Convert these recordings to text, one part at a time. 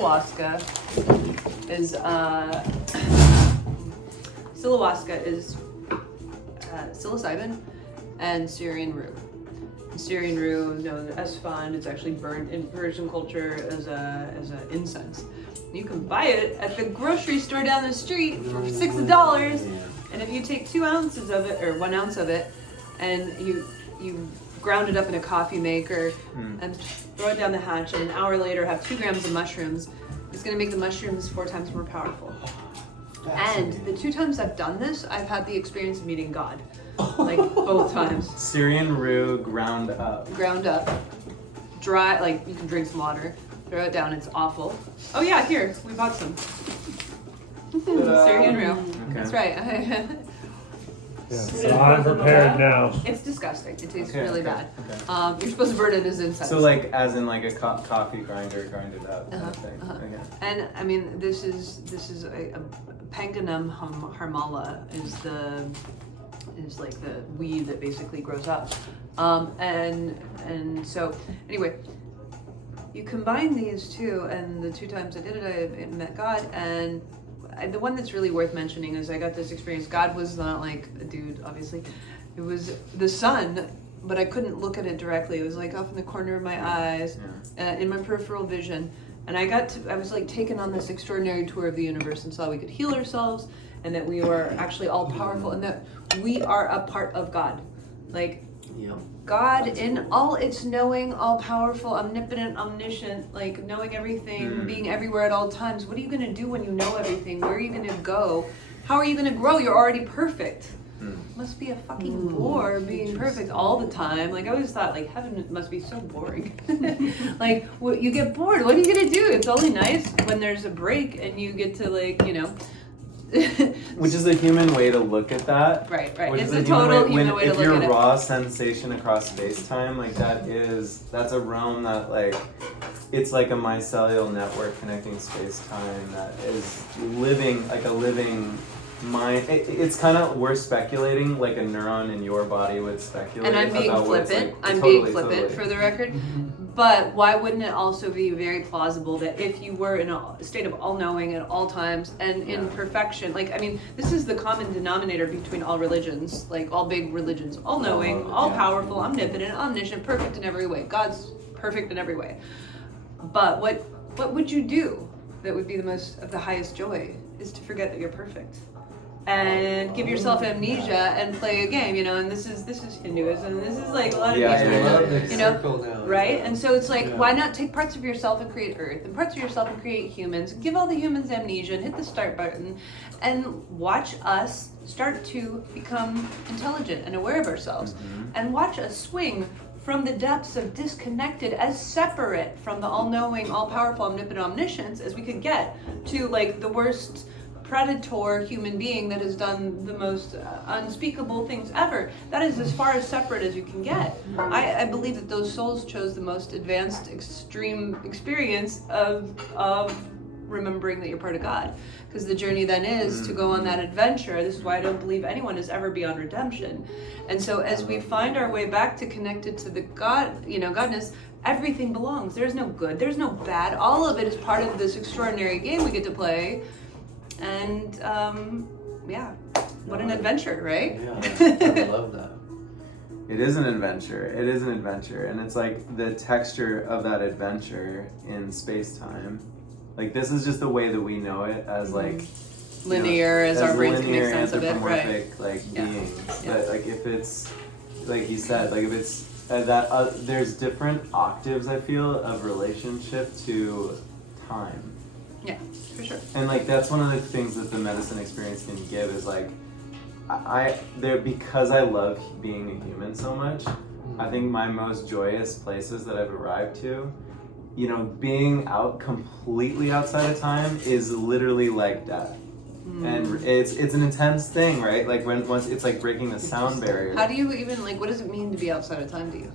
Psiluasca is psilocybin and Syrian rue. Syrian rue is known as fun. It's actually burnt in Persian culture as a incense. You can buy it at the grocery store down the street for $6. And if you take 2 ounces of it, or 1 ounce of it, and you ground it up in a coffee maker and throw it down the hatch, and an hour later have 2 grams of mushrooms, it's going to make the mushrooms 4 times more powerful. And the 2 times I've done this, I've had the experience of meeting God. Like both times. Syrian rue ground up, dry, like you can drink some water, throw it down, it's awful. Oh yeah, here, we bought some. Syrian rue. Okay. That's right. So I'm prepared now. It's disgusting. It tastes really bad. Okay. You're supposed to burn it as incense. So like, as in like a coffee grinder, grinded up kind of thing. Okay. And I mean, this is a Panganum harmala is like the weed that basically grows up. And so anyway, you combine these two, and the 2 times I did it, I met God. And the one that's really worth mentioning is I got this experience. God was not like a dude, obviously. It was the sun, but I couldn't look at it directly. It was like off in the corner of my eyes, in my peripheral vision. And I was like taken on this extraordinary tour of the universe and saw we could heal ourselves, and that we were actually all powerful, and that we are a part of God. Like, God in all its knowing, all powerful, omnipotent, omniscient, like knowing everything, being everywhere at all times. What are you going to do when you know everything? Where are you going to go? How are you going to grow? You're already perfect. Must be a fucking bore being perfect all the time. Like, I always thought, like, heaven must be so boring. Like, you get bored. What are you going to do? It's only nice when there's a break and you get to, like, you know. Which is a human way to look at that. Right. It's a total human way to look at it. If your raw sensation across space-time, like that's a realm that, like, it's like a mycelial network connecting space-time that is living, like a living mind. It's kind of, we're speculating like a neuron in your body would speculate. And I'm being flippant. Being flippant for the record. But why wouldn't it also be very plausible that if you were in a state of all-knowing at all times and in perfection, like, I mean, this is the common denominator between all religions, like all big religions, all-knowing, all-powerful, omnipotent, omniscient, perfect in every way. God's perfect in every way. But what would you do that would be the highest joy is to forget that you're perfect. And give yourself amnesia and play a game, you know. And this is Hinduism. This is like a lot of Eastern, you know, right? And so it's like, why not take parts of yourself and create Earth, and parts of yourself and create humans? Give all the humans amnesia and hit the start button, and watch us start to become intelligent and aware of ourselves, and watch us swing from the depths of disconnected, as separate from the all-knowing, all-powerful, omnipotent omniscience as we could get, to like the worst predator human being that has done the most unspeakable things ever. That is as far as separate as you can get. I believe that those souls chose the most advanced, extreme experience of remembering that you're part of God. Because the journey then is to go on that adventure. This is why I don't believe anyone is ever beyond redemption. And so as we find our way back to connected to the God, you know, Godness, everything belongs. There's no good, there's no bad. All of it is part of this extraordinary game we get to play. And what an adventure, right? Yeah, I love that. It is an adventure. And it's like the texture of that adventure in space-time. Like, this is just the way that we know it as like linear, as our brains can make sense of it, right? Like beings. But like, if it's like you said, like if it's there's different octaves, I feel, of relationship to time. Yeah, for sure. And like, that's one of the things that the medicine experience can give is like, because I love being a human so much, I think my most joyous places that I've arrived to, you know, being completely outside of time is literally like death. And it's an intense thing, right? Like once it's like breaking the sound barrier. How do you even, like, what does it mean to be outside of time to you?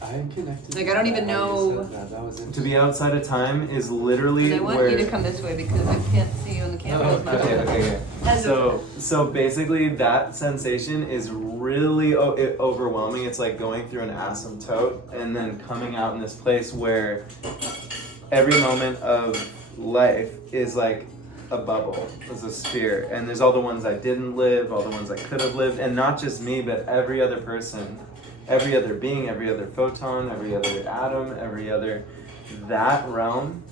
I'm connected. Like, I don't even know. That was to be outside of time is literally. And I want you to come this way because I can't see you on the camera as much. Okay. So basically, that sensation is really overwhelming. It's like going through an asymptote and then coming out in this place where every moment of life is like a bubble, is a sphere, and there's all the ones I didn't live, all the ones I could have lived, and not just me, but every other person, every other being, every other photon, every other atom, every other, that realm,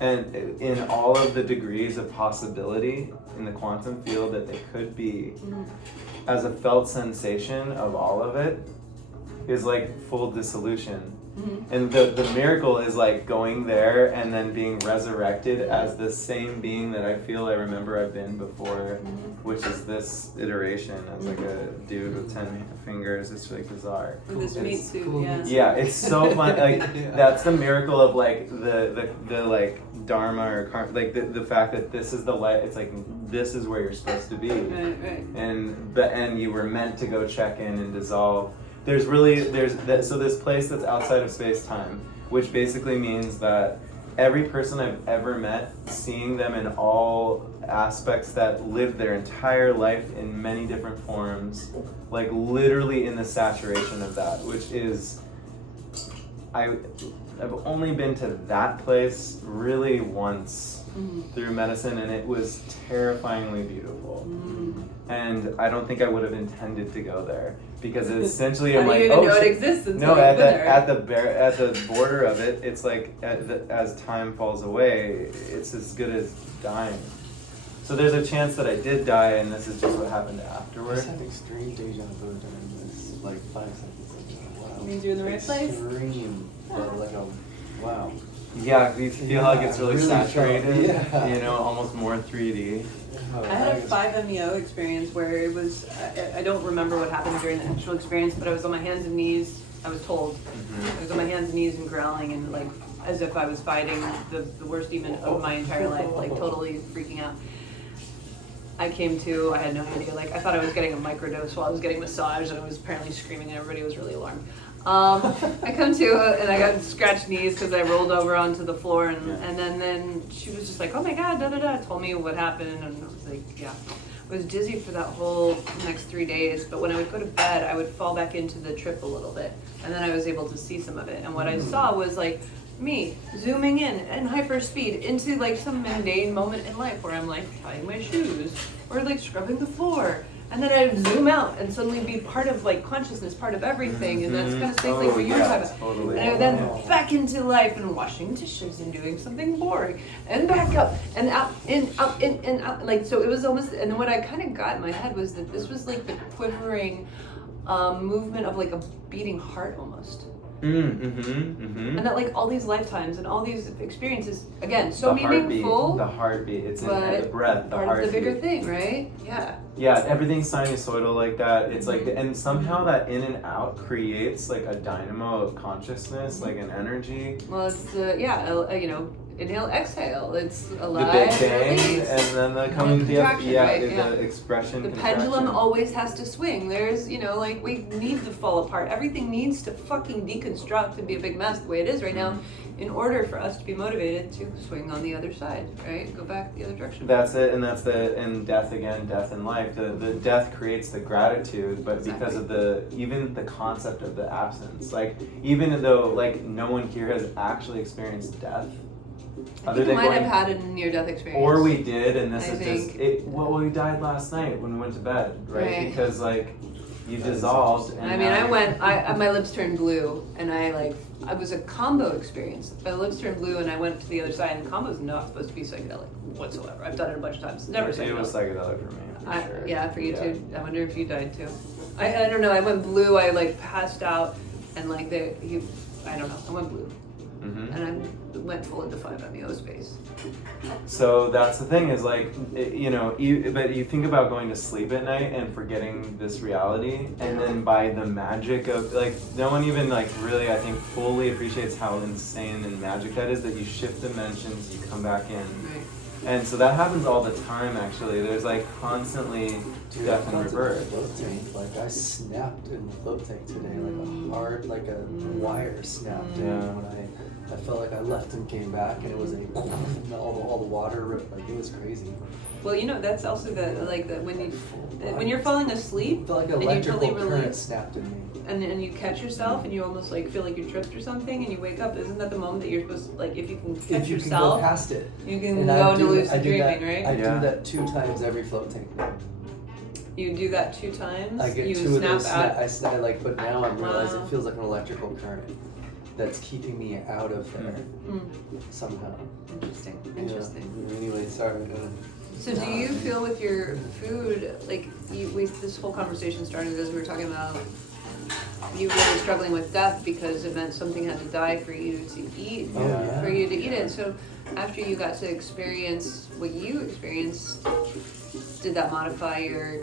and in all of the degrees of possibility in the quantum field that they could be, as a felt sensation of all of it, is like full dissolution. And the miracle is like going there and then being resurrected as the same being that I feel I remember I've been before, which is this iteration as like a dude with 10 fingers. It's really bizarre. With this meat suit, cool. yeah. It's so fun. Like that's the miracle of like the like dharma or like the fact that this is the light. It's like this is where you're supposed to be, Right. and you were meant to go check in and dissolve. So this place that's outside of space-time, which basically means that every person I've ever met, seeing them in all aspects that live their entire life in many different forms, like literally in the saturation of that, which is, I've only been to that place really once through medicine, and it was terrifyingly beautiful. And I don't think I would have intended to go there because essentially I'm like, you even know it exists until no, you've been there. at the border of it, it's like as time falls away, it's as good as dying. So there's a chance that I did die, and this is just what happened I afterwards. just had extreme deja vu during this, like 5 seconds ago. Wow. Means you're in the right place? Extreme, but like a wow. Yeah, you feel like it's really saturated. Yeah. You know, almost more 3D. Oh, I had a that 5-MeO experience where it was, I don't remember what happened during the actual experience, but I was on my hands and knees, I was told. I was on my hands and knees and growling and like, as if I was fighting the worst demon of my entire life, like totally freaking out. I came to, I had no idea, like I thought I was getting a microdose while I was getting massaged and I was apparently screaming and everybody was really alarmed. I come to and I got scratched knees because I rolled over onto the floor and then she was just like, oh my god, da da da, told me what happened and I was like, yeah. I was dizzy for that whole next 3 days, but when I would go to bed, I would fall back into the trip a little bit and then I was able to see some of it. And what I saw was like me zooming in hyper speed into like some mundane moment in life where I'm like tying my shoes or like scrubbing the floor. And then I'd zoom out and suddenly be part of like consciousness, part of everything, and that's kind of space like what you're talking about. Totally. And I would then back into life and washing dishes and doing something boring, and back up and out, in, up, in, and out. Like so, it was almost. And what I kind of got in my head was that this was like the quivering movement of like a beating heart almost. And that like all these lifetimes and all these experiences, again, so meaningful. The heartbeat, it's in the breath, the part heartbeat. of the bigger thing, right? Yeah. Yeah, everything's sinusoidal like that. It's like, and somehow that in and out creates like a dynamo of consciousness, like an energy. Well, it's inhale, exhale. It's alive. The Big Bang, release. and then the coming together. Contraction, Yeah, right? the expression. The contraction. pendulum always has to swing. There's, like we need to fall apart. Everything needs to fucking deconstruct and be a big mess the way it is right now, in order for us to be motivated to swing on the other side, right? Go back the other direction. That's it, and that's and death again, death in life. The death creates the gratitude, but because of even the concept of the absence, like even though like no one here has actually experienced death. I think we might have had a near-death experience. Or we did, and this I is think. just it. Well, we died last night when we went to bed, right? Because like you dissolved. And I mean, my lips turned blue, and it was a combo experience. My lips turned blue, and I went to the other side, and combo's not supposed to be psychedelic whatsoever. I've done it a bunch of times. Never psychedelic. It was psychedelic for me. For sure. Yeah, for you too. I wonder if you died too. I don't know. I went blue. I passed out, and I don't know. I went blue. And I went full into 5-MeO space. So that's the thing is like, but you think about going to sleep at night and forgetting this reality, and then by the magic of like, no one even like really I think fully appreciates how insane and magic that is, that you shift dimensions, you come back in. Right. And so that happens all the time actually. There's like constantly death and rebirth. float tank, like I snapped in the float tank today, like a hard, like a wire snapped in when I felt like I left and came back, and it was all the water, like it was crazy. Well, you know, that's also when you're falling asleep, I felt like an and you electrical totally current release, snapped in me. and you catch yourself, and you almost like feel like you tripped or something, and you wake up. Isn't that the moment that you're supposed to, like, if you can catch If you yourself, can go past it. you can And go I into do lucid that- dreaming, right? I do that 2 times every float tank. You do that 2 times. I get you 2 of snap those. out. I like, but now I realize Wow. it feels like an electrical current that's keeping me out of there somehow. Interesting. Yeah. Anyway, sorry. So do you feel with your food, like this whole conversation started as we were talking about you really struggling with death because it meant something had to die for you to eat, Yeah. for you to eat it. So after you got to experience what you experienced, did that modify your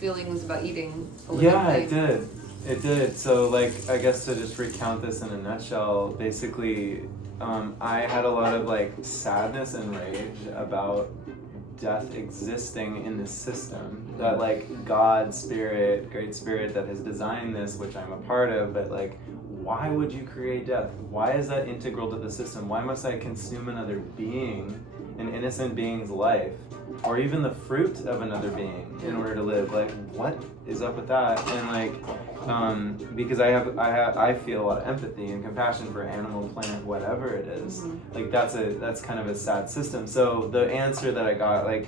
feelings about eating a living Yeah, thing? it did. It did. So, like, I guess to just recount this in a nutshell, basically, I had a lot of like sadness and rage about death existing in this system. That like God, spirit, great spirit that has designed this, which I'm a part of, but like, why would you create death? Why is that integral to the system? Why must I consume another being, an innocent being's life, or even the fruit of another being in order to live? Like, what is up with that? And like, because I feel a lot of empathy and compassion for animal, plant, whatever it is. Like that's kind of a sad system. So the answer that I got, like,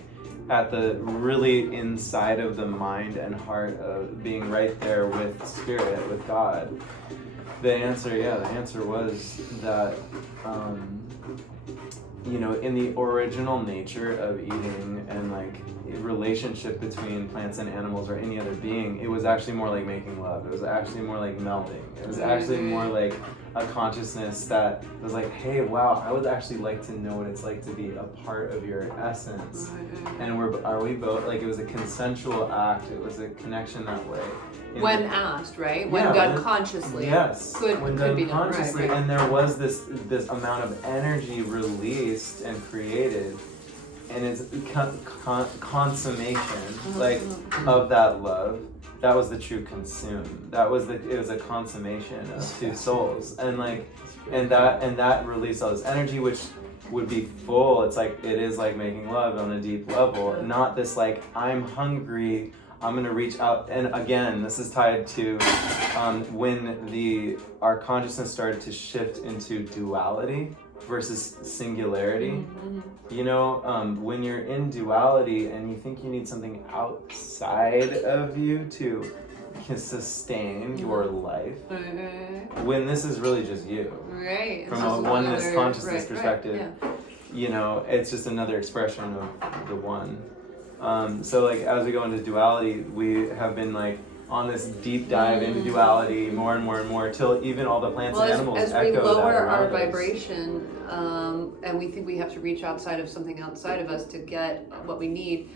at the really inside of the mind and heart of being right there with spirit, with God, the answer was that, you know, in the original nature of eating and like relationship between plants and animals or any other being, it was actually more like making love. It was actually more like melding. It was actually more like a consciousness that was like, hey, wow, I would actually like to know what it's like to be a part of your essence. And are we both, like, it was a consensual act. It was a connection that way. When asked, right? When done consciously. Yes. Could be done consciously. right. And there was this amount of energy released and created, and it's consummation, like, of that love. That was the true consume. It was a consummation of 2 souls, and like, and that released all this energy, which would be full. It's like, it is like making love on a deep level, not this like, I'm hungry, I'm gonna reach out. And again, this is tied to when our consciousness started to shift into duality versus singularity. You know, when you're in duality and you think you need something outside of you to sustain your life, when this is really just you. Right. From a oneness consciousness perspective, you know, it's just another expression of the one. So like, as we go into duality, we have been like on this deep dive into duality more and more and more, till even all the plants and animals as echo we lower that our around us. vibration, and we think we have to reach outside of something outside of us to get what we need,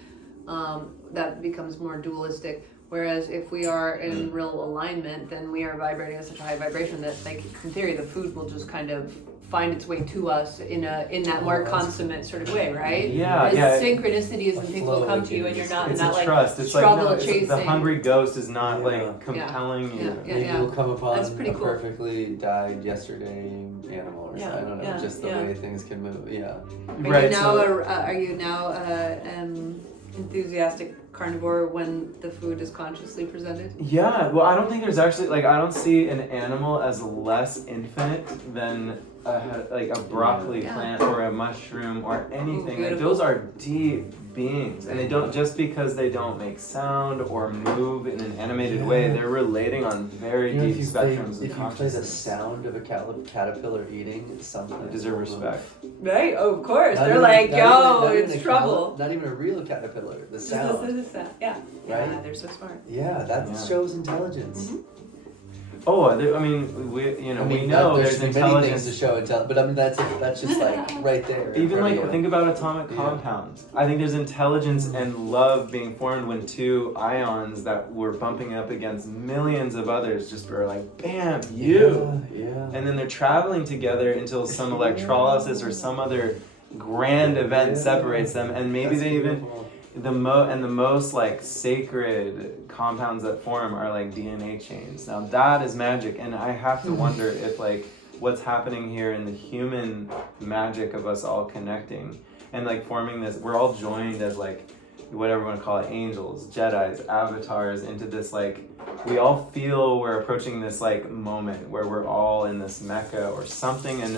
that becomes more dualistic. Whereas if we are in real alignment, then we are vibrating at such a high vibration that, like, in theory, the food will just kind of find its way to us in that more consummate sort of way, right? Yeah, Synchronicity is when things will come to you and you're not in that like trust. It's struggle like, no, chasing. the hungry ghost is not like compelling you. Maybe you'll come upon That's pretty a cool. perfectly died yesterday animal or something. I don't know, just the way things can move. Are you now enthusiastic carnivore when the food is consciously presented? Yeah, well, I don't think there's actually, like, I don't see an animal as less infinite than a broccoli plant or a mushroom or anything. Like, those are deep beings, and they don't, just because they don't make sound or move in an animated way, they're relating on very deep spectrums of If you play the consciousness. sound of a caterpillar eating something, They deserve respect. Right, of course. They're like, yo, it's trouble. Not even a real caterpillar. The sound. Yeah. Right? Yeah, they're so smart. Yeah, that shows intelligence. Oh, I mean, we know there's many intelligence. things to show intelligence, but I mean that's just like right there. Even like, you. think about atomic compounds. I think there's intelligence and love being formed when 2 ions that were bumping up against millions of others just were like, bam, you. Yeah. And then they're traveling together until some electrolysis or some other grand event separates them, and maybe they even the most like sacred compounds that form are like DNA chains. Now that is magic, and I have to wonder if like what's happening here in the human magic of us all connecting and like forming this, we're all joined as like whatever you want to call it, angels, Jedis, avatars, into this like, we all feel we're approaching this like moment where we're all in this Mecca or something, and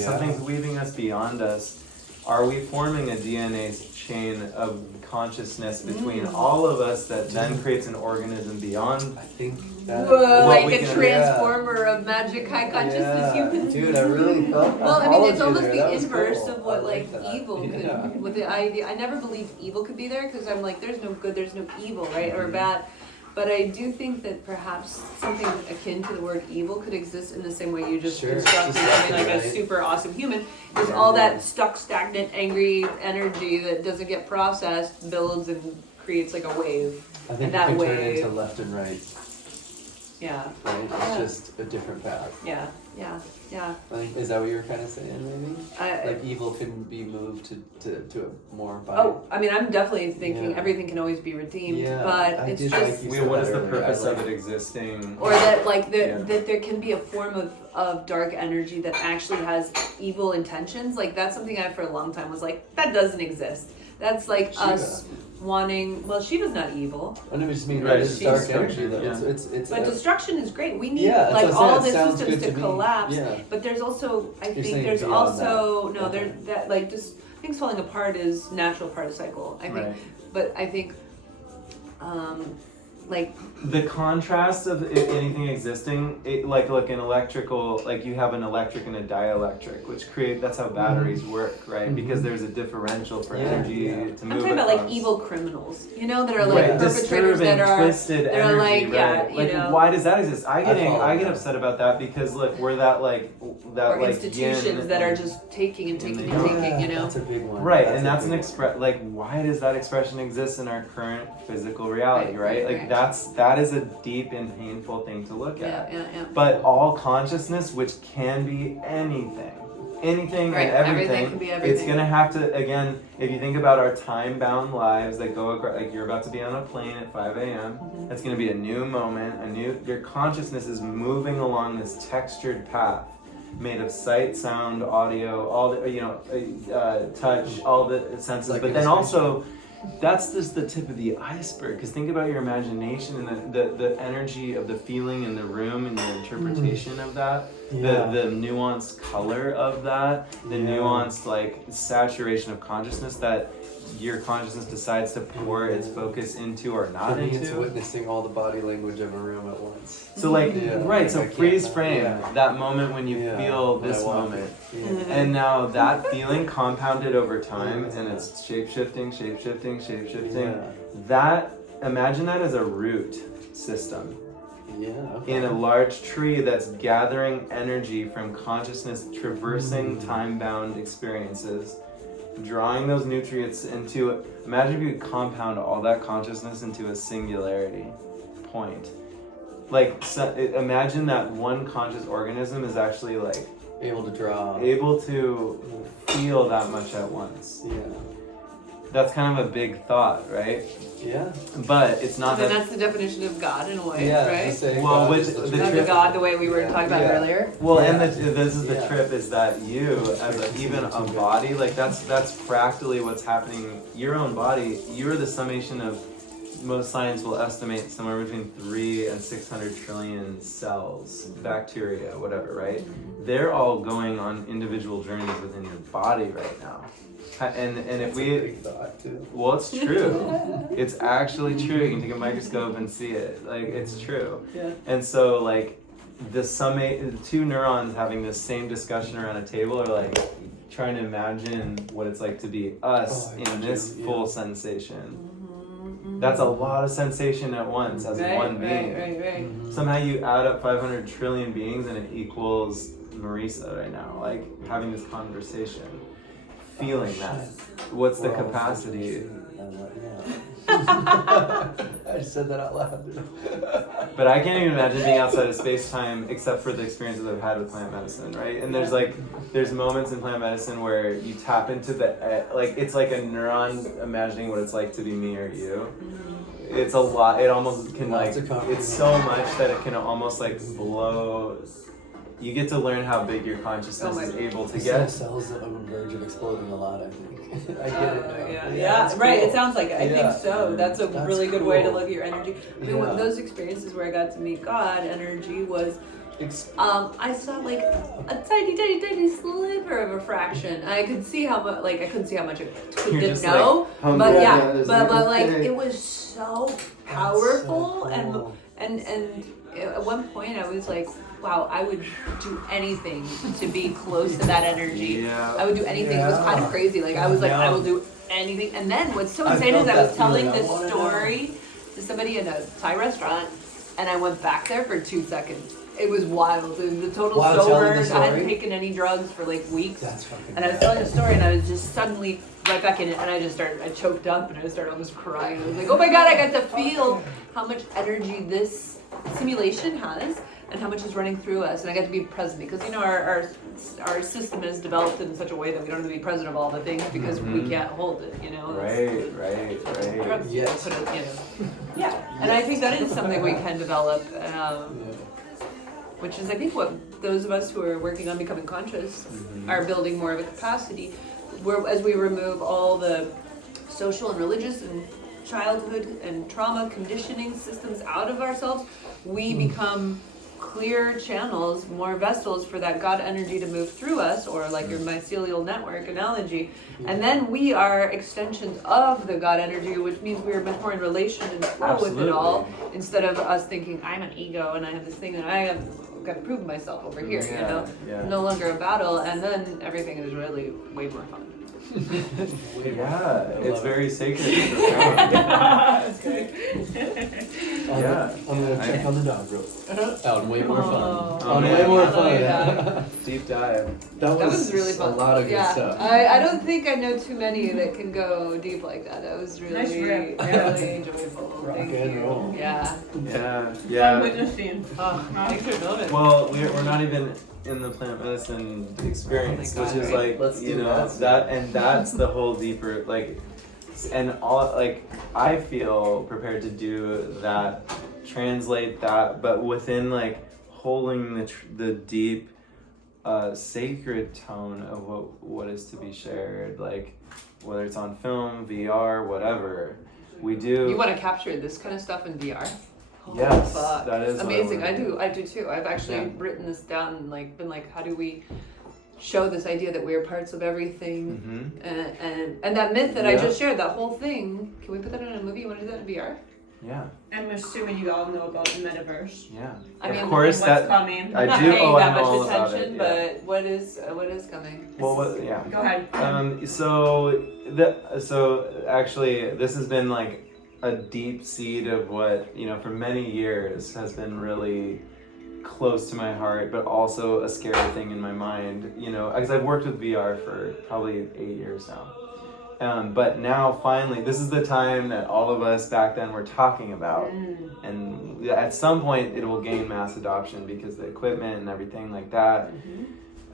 something's weaving us beyond us. Are we forming a DNA chain of consciousness between all of us that then creates an organism beyond? I think that. Whoa, like a transformer of magic high consciousness humans. Dude, I really felt. Well, I mean, it's almost the inverse cool. of what like that. evil could. With the idea, I never believed evil could be there because I'm like, there's no good, there's no evil, right, or bad. But I do think that perhaps something akin to the word evil could exist in the same way you just constructed something like a super awesome human. Because all that stuck, stagnant, angry energy that doesn't get processed builds and creates like a wave. I think it can turn into left and right. Yeah. Right? It's just a different path. Yeah. Like, is that what you were kind of saying, maybe? Like evil can be moved to a more body. Oh, I mean, I'm definitely thinking everything can always be redeemed, but it's just... What is the purpose of it existing? Or that like that there can be a form of dark energy that actually has evil intentions. Like that's something I for a long time was like, that doesn't exist. That's like Shiva. Us wanting, well, Shiva's not evil. I know, just mean right, it's dark energy though. It's but destruction is great. We need like all the systems to collapse. Yeah. But there's also, I think there's that like just things falling apart is natural part of cycle. I think, but I think, like the contrast of anything existing, like an electrical, like you have an electric and a dielectric, which that's how batteries work, right? Because there's a differential for energy to move. I'm talking about like evil criminals, that are like perpetrators that are twisted energy, like why does that exist? I get upset about that because look, we're that or institutions that are just taking and taking and taking, That's a big one. Right, and that's an like why does that expression exist in our current physical reality, right? That is a deep and painful thing to look at. Yeah. But all consciousness, which can be anything and everything, can be everything. It's gonna have to, again, if you think about our time-bound lives that go across, like you're about to be on a plane at 5 a.m., that's gonna be a new moment, your consciousness is moving along this textured path made of sight, sound, audio, all the, touch, all the senses, like, but then also, that's just the tip of the iceberg, because think about your imagination and the energy of the feeling in the room and your interpretation of that, the nuanced color of that, the nuanced like saturation of consciousness that your consciousness decides to pour its focus into or not into. It's witnessing all the body language of a room at once. So so freeze frame that moment when you feel this moment. And now that feeling compounded over time and it's shape-shifting. That, imagine that as a root system. In a large tree that's gathering energy from consciousness traversing time-bound experiences, drawing those nutrients into, imagine if you could compound all that consciousness into a singularity point. Like, imagine that one conscious organism is actually like able to feel that much at once. That's kind of a big thought, right? Yeah. But it's not then that's the definition of God in a way, right? Well, which the God, the way we were talking about earlier. Well, and this is the trip, is that you, as even a body, like that's fractally what's happening. Your own body, you're the summation of, most science will estimate somewhere between 3 and 600 trillion cells, bacteria, whatever, right? They're all going on individual journeys within your body right now. And if we, a big thought too. Well, it's true. It's actually true. You can take a microscope and see it. Like, it's true. Yeah. And so, like, the two neurons having this same discussion around a table are like trying to imagine what it's like to be us in this full sensation. That's a lot of sensation at once as one being. Right. Somehow you add up 500 trillion beings and it equals Marisa right now, like having this conversation. Feeling that. What's the capacity? I just said that out loud. But I can't even imagine being outside of space-time except for the experiences I've had with plant medicine, right? And there's moments in plant medicine where you tap into it's like a neuron imagining what it's like to be me or you. It's a lot. It almost can it's so much that it can almost like blow you get to learn how big your consciousness is able to The get. cells are on the verge of exploding a lot, I think. I get it now. Yeah, right. Cool. It sounds like it. I think so. That's a really good way to cool. look at your energy. I mean, one of those experiences where I got to meet God energy was, I saw like a tiny sliver of a fraction. I could see how much, like I couldn't see how much it didn't know, like, but yeah, but like it was so powerful, so and at one point I was like, wow, I would do anything to be close to that energy. Yeah. I would do anything. It was kind of crazy. Like I was like, I will do anything. And then what's so insane is I was telling this story to somebody in a Thai restaurant, and I went back there for 2 seconds. It was wild. It was the total sober. I hadn't taken any drugs for like weeks. That's fucking and I was telling the story, and I was just suddenly right back in it, and I choked up, and I started almost crying. I was like, oh my God, I got to feel how much energy this simulation has, and how much is running through us, and I got to be present because our system is developed in such a way that we don't have to be present of all the things because we can't hold it, you know. Right. Drugs, Yes. put it, you know. Yeah, and I think that is something we can develop, which is I think what those of us who are working on becoming conscious are building more of a capacity, where as we remove all the social and religious and childhood and trauma conditioning systems out of ourselves, we become clear channels, more vessels for that God energy to move through us, or like your mycelial network analogy. And then we are extensions of the God energy, which means we are much more in relation and flow with it all, instead of us thinking, I'm an ego and I have this thing and I have got to prove myself over here, you know? No longer a battle, and then everything is really way more fun. It's very sacred. I'm gonna check on the dog real quick. On way more fun. Way more fun. Deep dive. That was really fun. A lot of good stuff. I don't think I know too many that can go deep like that. That was really, really enjoyable. Rock and roll. Yeah. Yeah. Witnessing. Thanks for doing it. Well, we're not even in the plant medicine experience, which is like, you know, that's the whole deeper, like, and all, like, I feel prepared to do that, translate that, but within like holding the deep sacred tone of what is to be shared, like whether it's on film, VR, whatever we do. You want to capture this kind of stuff in VR? Yes, fuck. that is amazing. I do too. I've actually written this down and like been like, how do we show this idea that we're parts of everything, and that myth that I just shared, that whole thing. Can we put that in a movie? You want to do that in VR? Yeah. I'm assuming you all know about the metaverse. Yeah. I mean, of course, what's coming. I I'm not do. paying I that know all much about attention, it. but what is coming? Well, Go ahead. So actually, this has been like a deep seed of what, you know, for many years has been really close to my heart, but also a scary thing in my mind, you know, because I've worked with VR for probably 8 years now. But now finally, this is the time that all of us back then were talking about. And at some point it will gain mass adoption because the equipment and everything like that.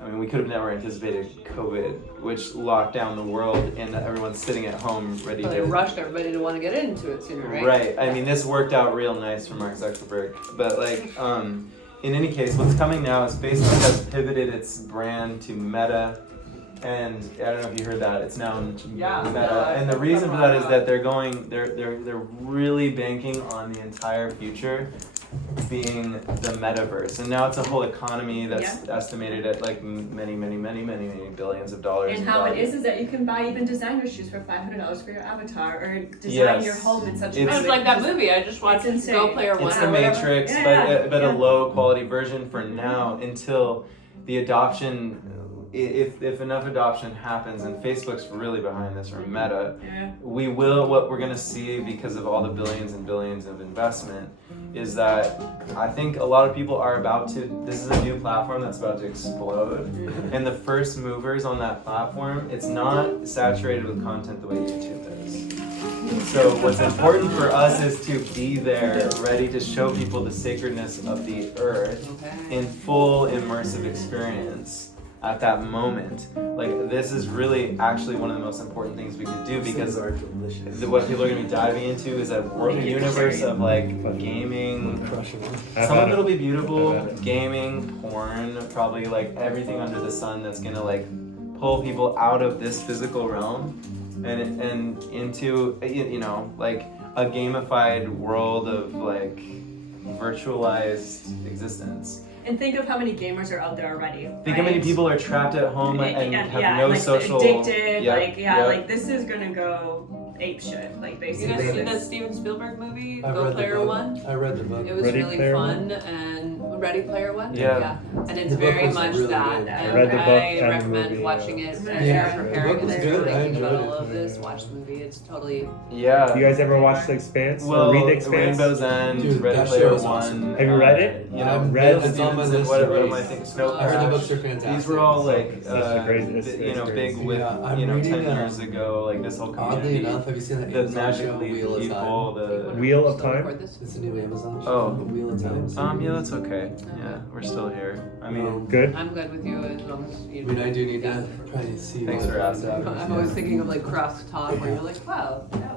I mean, we could have never anticipated COVID, which locked down the world, and everyone's sitting at home ready to... They rushed everybody to want to get into it sooner, right? Right. I mean, this worked out real nice for Mark Zuckerberg. But, like, in any case, what's coming now is Facebook has pivoted its brand to Meta. And I don't know if you heard that, it's now Meta. And the reason for that is that they're really banking on the entire future being the metaverse, and now it's a whole economy that's estimated at like many billions of dollars. And how it is that you can buy even designer shoes for $500 for your avatar, or design your home in such a way. It's like that movie I just watched, Go Player One. It's the Matrix, but a low quality version for now, until the adoption. If enough adoption happens, and Facebook's really behind this, or Meta, what we're gonna see, because of all the billions and billions of investment, is that I think a lot of people are this is a new platform that's about to explode, and the first movers on that platform, it's not saturated with content the way YouTube is. So what's important for us is to be there, ready to show people the sacredness of the earth in full immersive experience. at that moment. Like, this is really actually one of the most important things we could do, because what people are going to be diving into is a universe of like gaming. Some of it'll be beautiful, gaming, porn, probably like everything under the sun that's going to like pull people out of this physical realm and into, you know, like a gamified world of like virtualized existence. And think of how many gamers are out there already. Think how many people are trapped at home and have no like social. Addicted, Yep. like this is gonna go ape shit, like You basically. guys seen that Steven Spielberg movie, I Go read the Player book. One? I read the book. It was Ready really Player fun and Ready Player One? Yeah. And it's The book very was much really that. good. And I read the book I and the recommend movie, watching it as Yeah. you're The preparing book was and good. I thinking about enjoyed all it. of this. Watch the movie. It's totally. Yeah. You guys ever watch The Expanse? Well, or read The Expanse? Rainbow's End, Dude, Ready that Player show is One. awesome. Have you read it? You know, I've read Bill it. It's on my Stevens and list. what am I thinking? Snow I I heard the Crash. books are fantastic. These were all like, Such a great- it's you know, great. big with, Yeah, I'm you know, reading, 10 years ago, like this whole community. Oddly enough, have you seen that The Amazon Magic show, Leap Wheel of people, Time? the... Wheel of Still Time? record this? It's a new Amazon show. Oh. Wheel of Time. Yeah, that's okay. Yeah, we're still here. I mean, Good? I'm good with you as long as you. I mean, I do need to probably see Thanks what for it finds asking. out. I'm always thinking of like cross talk where you're like, wow, yeah.